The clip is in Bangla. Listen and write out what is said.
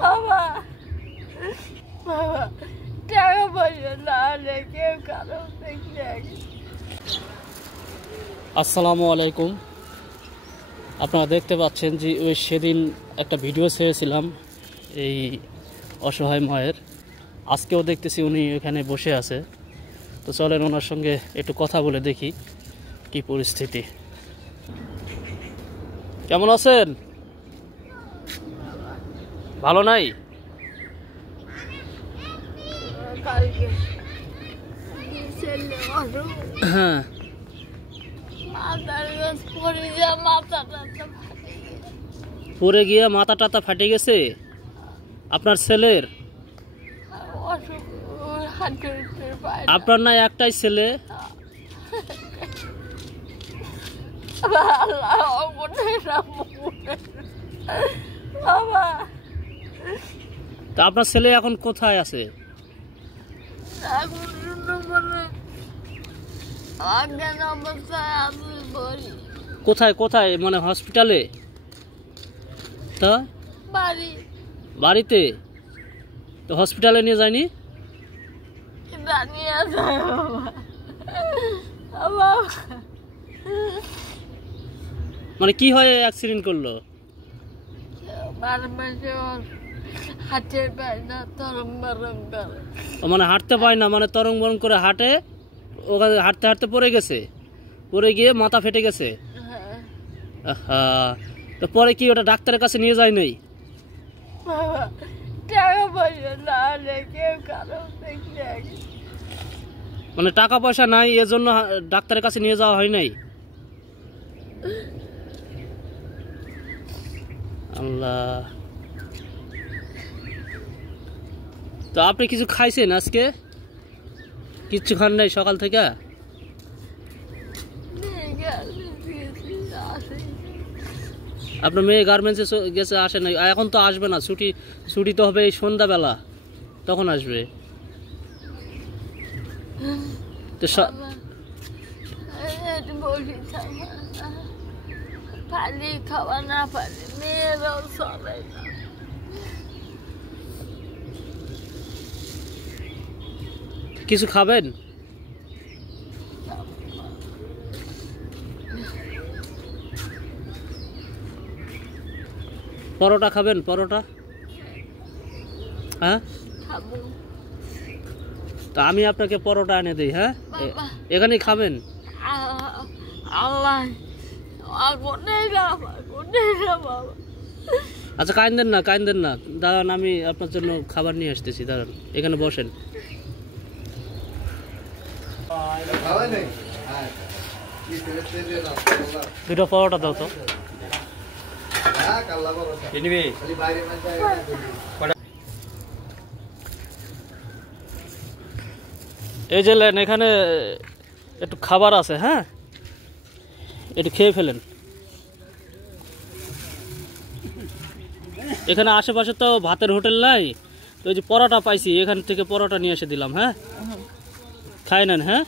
বাবা বাবা টাকা পয়সা না হলে কেউ কারো দেখলে। আসসালামু আলাইকুম। আপনারা দেখতে পাচ্ছেন যে ওই সেদিন একটা ভিডিও ছেড়েছিলাম এই অসহায় মায়ের, আজকেও দেখতেছি উনি এখানে বসে আছে। তো চলেন ওনার সঙ্গে একটু কথা বলে দেখি কি পরিস্থিতি। কেমন আছেন? ভালো নাই? হ্যাঁ, পড়ে গিয়ে মাথা টাথা ফাটে গেছে আপনার ছেলের? আপনার না একটাই ছেলে? তা আপনার ছেলে এখন কোথায় আছে? কোথায় কোথায় মানে হসপিটালে? তা বাড়িতে তো হসপিটালে নিয়ে যায়নি? মানে কি হয় অ্যাক্সিডেন্ট করলো? মানে হাঁটতে পায় না, মানে তরং বরং করে হাঁটে, ওখানে হাঁটতে হাঁটতে পড়ে গেছে, পড়ে গিয়ে মাথা ফেটে গেছে। তো পরে কি ওটা ডাক্তারের কাছে নিয়ে যায় নাই? মানে টাকা পয়সা নাই এজন্য ডাক্তারের কাছে নিয়ে যাওয়া হয় নাই? আল্লাহ। তো আপনি কিছু খাইছেন আজকে? কিচ্ছু খান নাই সকাল থেকে? আপনার মেয়ে গার্মেন্টসে গেছে, আসে নাই? এখন তো আসবে না, ছুটি তো হবে এই সন্ধ্যাবেলা, তখন আসবে। তো কিছু খাবেন? পরোটা খাবেন? পরোটা? হ্যাঁ, তা আমি আপনাকে পরোটা এনে দিই। হ্যাঁ, এখানেই খাবেন। আচ্ছা কাঁদেন না, কাঁদেন না, দাঁড়ান, আমি আপনার জন্য খাবার নিয়ে আসতেছি, দাঁড়ান, এখানে বসেন। দুটো পরোটা দাও তো। এই যে লেন, এখানে একটু খাবার আছে, হ্যাঁ, একটু খেয়ে ফেলেন। এখানে আশেপাশে তো ভাতের হোটেল নাই, তো ওই যে পরোটা পাইছি, এখান থেকে পরোটা নিয়ে এসে দিলাম। হ্যাঁ, খাই নেন। হ্যাঁ।